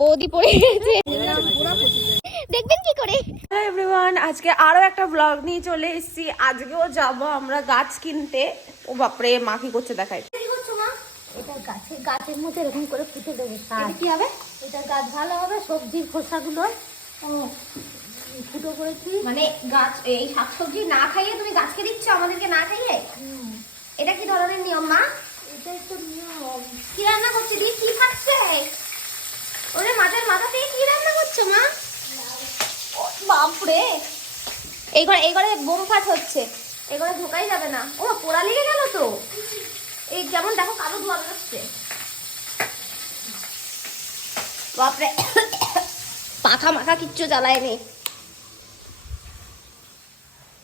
বৌদি পড়ে গেছে, দেখবেন কি করে। হ্যাঁ এভরিওয়ান, আজকে আরো একটা ব্লগ নিয়ে চলে এসেছি। আজকেও যাব আমরা গাছ কিনতে। ও বাপরে, মা কি করছে দেখাই। এটা গাছের মধ্যে এরকম করে ফুটে দেবে। এটা কি হবে? এটা গাছ ভালো হবে, সবজির খোসাগুলো ফুটো করেছি। মানে গাছ এই শাকসবজি না খাইয়ে তুমি গাছকে দিচ্ছ, আমাদেরকে না খাইয়ে? এটা কি ধরনের নিয়ম মা? এটা একটু নিয়ম। কি রান্না করছে? দিয়ে কি ফাটছে? ওরে মাছের মাথা থেকে কি রান্না করছো মা? বাপরে, এই ঘরে বোম ফাট হচ্ছে, এই ঘরে ঢোকাই যাবে না। ও পোড়া লেগে গেল তো। এই যেমন দেখো কালো ধোয়া বেরোচ্ছে। বাপরে, পাখা মাখা কিচ্ছু জ্বালায়নি।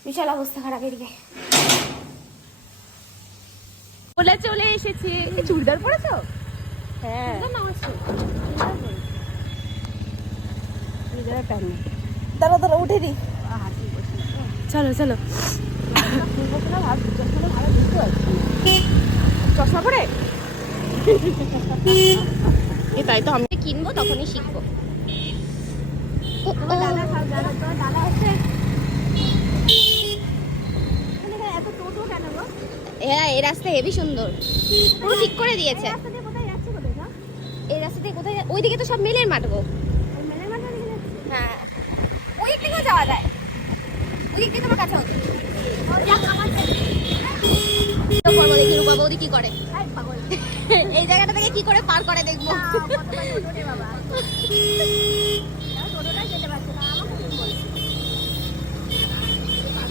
বিশাল অবস্থা খারাপ এদিকে। বলে চলে এসেছি। চুড়িদার পরেছো? হ্যাঁ, দাঁড়া দাঁড়া, উঠে দি। চলো চলো। চশমা পরে তাই তো আমি কিনবো, তখনই শিখবো। হ্যাঁ, এই রাস্তা হেবি সুন্দর, পুরো ঠিক করে দিয়েছে। এই রাস্তা দিয়ে কোথায়? ওইদিকে তো সব মেলের মাঠ গো। হ্যাঁ, ওই দিক থেকেও যাওয়া যায়। ওই দিক থেকে তোমার কাছে হচ্ছে। দেখি রূপা বৌদি কি করে। এই জায়গাটা থেকে কি করে পার করে দেখবো।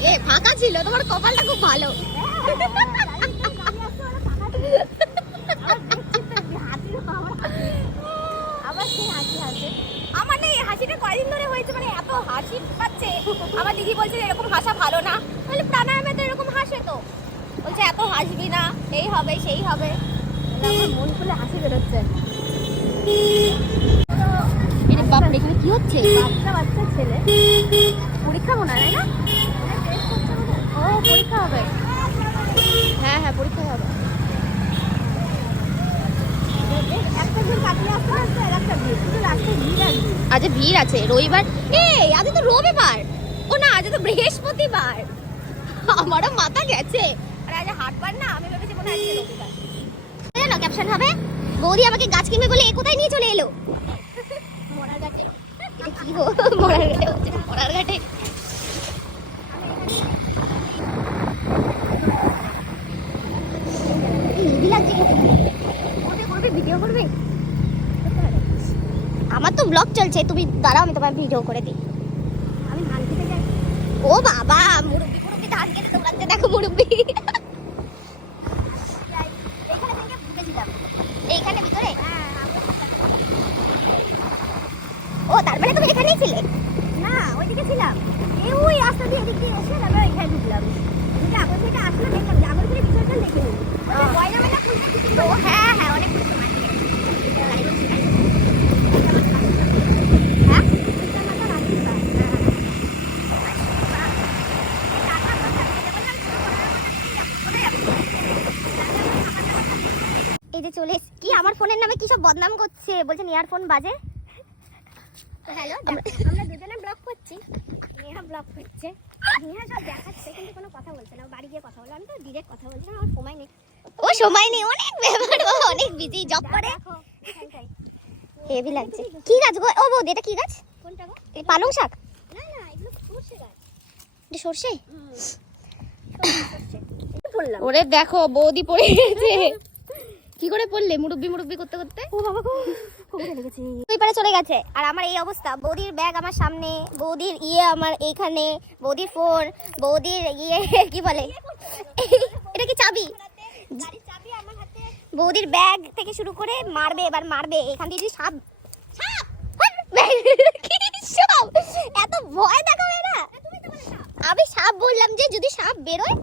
এ ফাঁকা ছিল, তোমার কপালটা খুব ভালো। আমার না এই হাসিটা কয়দিন ধরে হয়েছে, মানে এত হাসি পাচ্ছে। আমার দিদি বলছে এরকম হাসা ভালো না। বলে প্রাণায়ামে তো এরকম হাসে তো। বলছে এত হাসবি না, এই হবে সেই হবে। আমার মন খুলে হাসি বেরোচ্ছে। বাপরে, এখানে কি হচ্ছে? বাচ্চা ছেলে পরীক্ষা মনে হয় না? ও পরীক্ষা হবে। হ্যাঁ হ্যাঁ, পরীক্ষা হবে। একটা দিন কাটিয়ে আসতে আসতে আর একটা ভিড়, শুধু রাস্তায় ভিড় আর ভিড়। আজ ভিড় আছে, রবিবার। এই আজ তো রবিবার। ও না, আজ তো বৃহস্পতিবার। আমারও মাথা গেছে। আর আজ হাটবার না, আমি ভেবেছি মনে হয় আজকে রবিবার। জানো ক্যাপশন হবে, বৌদি আমাকে গাছ কিনবে বলে এ কোথায় নিয়ে চলে এলো। মরার ঘাটে। এটা কি গো? মরার ঘাটে হচ্ছে, মরার ঘাটে। ভিডিও করবে? আমার তো ব্লগ চলছে, তুমি দাঁড়াও, আমি তোমার ভিডিও করে দিই। আমি ধান খেতে যাই। ও বাবা, মুরব্বি মুরব্বি ধান খেতে দৌড়াচ্ছে, দেখো মুরব্বি। এখানে থেকে ঢুকেছিলাম। এইখানে ভিতরে? হ্যাঁ, ও তার মানে তুমি এখানেই ছিলে? না ওইদিকে ছিলাম। এই ওই রাস্তা দিয়ে এদিক দিয়ে এসে তারপর এখানে ঢুকলাম। ঢুকে আগর থেকে আসলে দেখলাম যে আগর থেকে বিসর্জন দেখে নিই। ওই বয়না মেলা খুলতে কিছু। ও হ্যাঁ হ্যাঁ, অনেক সময়। হ্যাঁ এই যে চলে কি আমার ফোনের নামে কি সব বদনাম করছে, বলছে ইয়ারফোন বাজে। হ্যালো, আমরা দুজনে ব্লগ করছি। নেহা ব্লগ করছে। নেহা সব দেখাচ্ছে কিন্তু কোনো কথা বলছে না। বাড়ি গিয়ে কথা বলবো। আমি তো ডিরেক্ট কথা বলছি, আমার সময় নেই। ও সময় নেই, অনেক ব্যাপার, ও অনেক বিজি, জব করে। হেভি লাগছে। কি গাছ গো? ও বৌদি, এটা কি গাছ? কোনটা গো? এই পালং শাক? না না, এগুলো সরষে গাছ। এটা সর্ষে? বললাম ওরে দেখো, বৌদি পড়ে গেছে। কি করে পড়লে? মুরব্বি মুরব্বি করতে করতে। ও বাবা গো, কোমরে লেগেছে। দুই পারে চলে গেছে, আর আমার এই অবস্থা। বৌদির ব্যাগ আমার সামনে, বৌদির আমার এইখানে, বৌদির ফোন, বৌদির কি বলে, এটা কি চাবি? গাড়ির চাবি আমার হাতে। বৌদির ব্যাগ থেকে শুরু করে মারবে, এবার মারবে। এখান দিয়ে সাপ সাপ কি সাপ? এত ভয় দেখাবে না। আমি সাপ বললাম, যে যদি সাপ বেরোয়।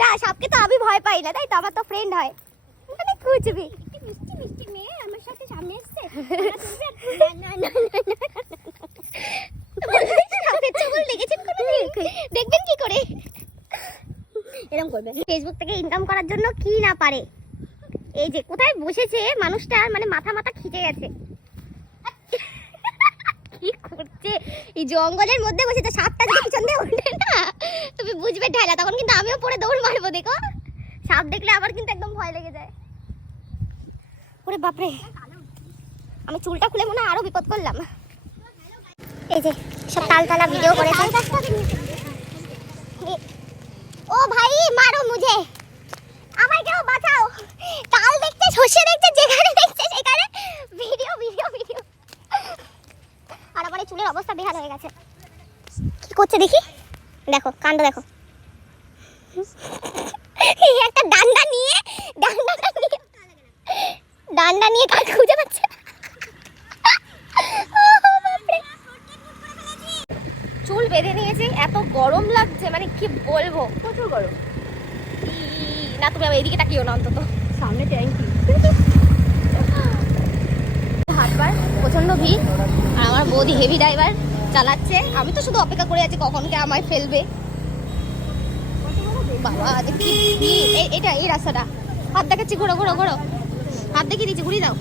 না, সাপকে তো আমি ভয় পাই না, তাই তো? আমার তো ফ্রেন্ড হয়, মানে খুঁজবি। মিষ্টি মিষ্টি মেয়ে আমার সাথে সামনে এসছে। না না সাপের ছবল দেখেছেন কোনোদিন? দেখবেন কি করে? এরকম করবে। ফেসবুক থেকে ইনকাম করার জন্য কি না পারে। এই যে কোথায় বসেছে মানুষটার, মানে মাথা মাথা খিচে গেছে। কি করছে এই জঙ্গলের মধ্যে বসেছে, সাপটা যদি পিছন দিয়ে ওঠে না তুমি বুঝবে ঢালা, তখন কিন্তু আমিও পরে দৌড় মারবো। দেখো সাপ দেখলে আবার কিন্তু একদম ভয় লেগে যায়। ওরে বাপরে, আমি চুলটা খুলে মনে হয় আরো বিপদ করলাম। এই যে সব তালতালা ভিডিও করেছে। ও ভাই মারো মুঝে, আমায় কেউ বাঁচাও। তাল দেখতে, শস্য দেখতে, যেখানে দেখতে সেখানে ভিডিও ভিডিও ভিডিও। আর আমার এই চুলের অবস্থা বেহাল হয়ে গেছে। কি করছে দেখি, দেখো কাণ্ড দেখো। একটা ডান্ডা নিয়ে কাজ খুঁজে পাচ্ছে। চুল বেঁধে নিয়েছি, এত গরম লাগছে মানে কি বলবো, প্রচুর গরম। না তুমি আবার এদিকে তাকিও না, অন্তত সামনে ট্যাঙ্কি। হাটবার প্রচন্ড ভিড়, আর আমার বৌদি হেভি ড্রাইভার চালাচ্ছে। আমি তো শুধু অপেক্ষা করে আছি কখন কে আমায় ফেলবে। বাবা দেখি এটা এই রাস্তাটা, হাত দেখাচ্ছি, ঘোরো ঘোরো ঘোরো, হাত দেখিয়ে দিচ্ছি, ঘুরিয়ে দাও,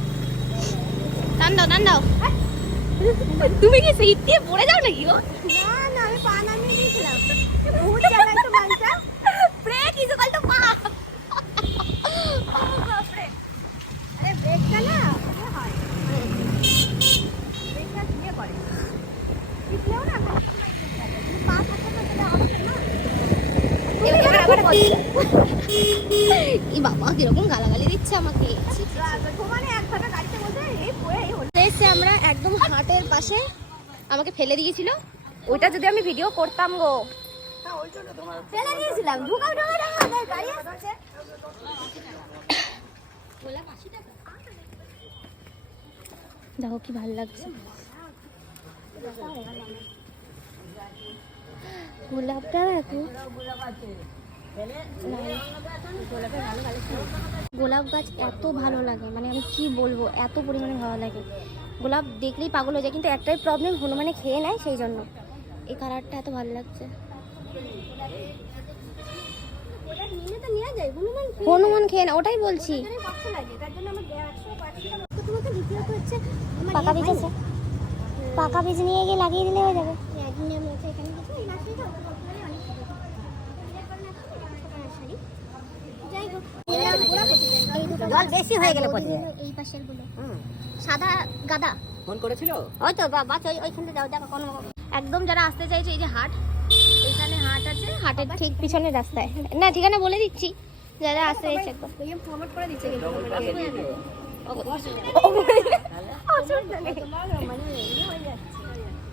টান দাও টান দাও। তুমি কি সিট দিয়ে পড়ে যাও নাকি গো? না না, আমি পা নামিয়ে দিয়েছিলাম। বহুত জায়গায় তো মানটা ব্রেক ইজ ইকুয়াল টু পা। আরে ব্রেকটা না হয়, ব্রেকটা দিয়ে করে পিছলেও না পা থাকতে থাকতে হবে না। এবার আবার এই বাবা কিরকম গালাগালি দিচ্ছে আমাকে। মানে এক ফাটা গাড়িতে বসে এই পড়ে এই হলো। এসে আমরা একদম হাটের পাশে আমাকে ফেলে দিয়েছিল, ওইটা যদি আমি ভিডিও করতাম গো। ফেলে দিয়েছিলাম, ঢুকাও ঢুকাও ঢুকাও, গাড়ি আসছে। দেখো কি ভালো লাগছে, গোলাপটা দেখো। গোলাপ গাছ এত ভালো লাগে, মানে আমি কি বলবো, এত পরিমাণে ভালো লাগে। গোলাপ দেখলেই পাগল হয়ে যায়, কিন্তু একটাই প্রবলেম, হনুমানে খেয়ে নেয়, সেই জন্য এই কালারটা এত ভালো লাগছে। হনুমান খেয়ে না, ওটাই বলছি। পাকা বীজ আছে, পাকা বীজ নিয়ে গিয়ে লাগিয়ে দিলে হয়ে যাবে। জল বেশি হয়ে গেলে পড়ে এই পাশের গুলো সাদা গাদা ফোন করেছিল ওই তো বাবা, ওইখানে যাও, দেখো কোনো একদম যারা আসতে চাইছে, এই যে হাট, এখানে হাট আছে, হাটের ঠিক পিছনের রাস্তায়, না ঠিকানা বলে দিচ্ছি, যারা আসতে চাইছে একদম ফরওয়ার্ড করে দিচ্ছে কিন্তু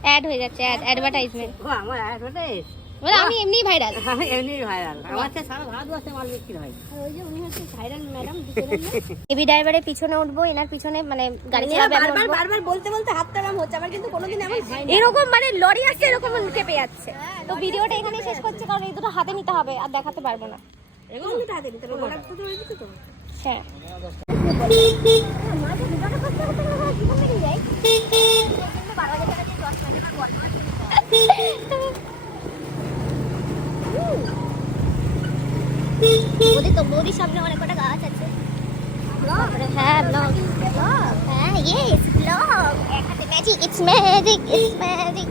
অ্যাড হয়ে যাচ্ছে, অ্যাডভার্টাইজমেন্ট। ও আমার অ্যাডভার্টাইজ বলে আমি এমনিই ভাইরাল। আমি এমনি ভাইরাল, আমার তো সারা ভারতবর্ষে মাল বিক্রি হয়। ওই যে উনি হচ্ছে ভাইরাল ম্যাডাম। এবি ড্রাইভারের পিছনে উঠবো, এনার পিছনে মানে গাড়ি চালাবে, আমি উঠবো। বারবার বলতে বলতে হাত টানাম হচ্ছে আমার, কিন্তু কোনোদিন এমন হয় না। এরকম মানে লরি আসছে এরকম কেঁপে যাচ্ছে। তো ভিডিওটা এখানে শেষ করছি, কারণ এই দুটো হাতে নিতে হবে, আর দেখাতে পারবো না। এগুলো তো হাতে দিতে হবে, গোলাপ তো হয়ে গেছে তো। হ্যাঁ বৌদির সামনে অনেক কটা গাছ আছে। হ্যাঁ ব্লগ, হ্যাঁ yes blog. Magic, it's magic, it's magic.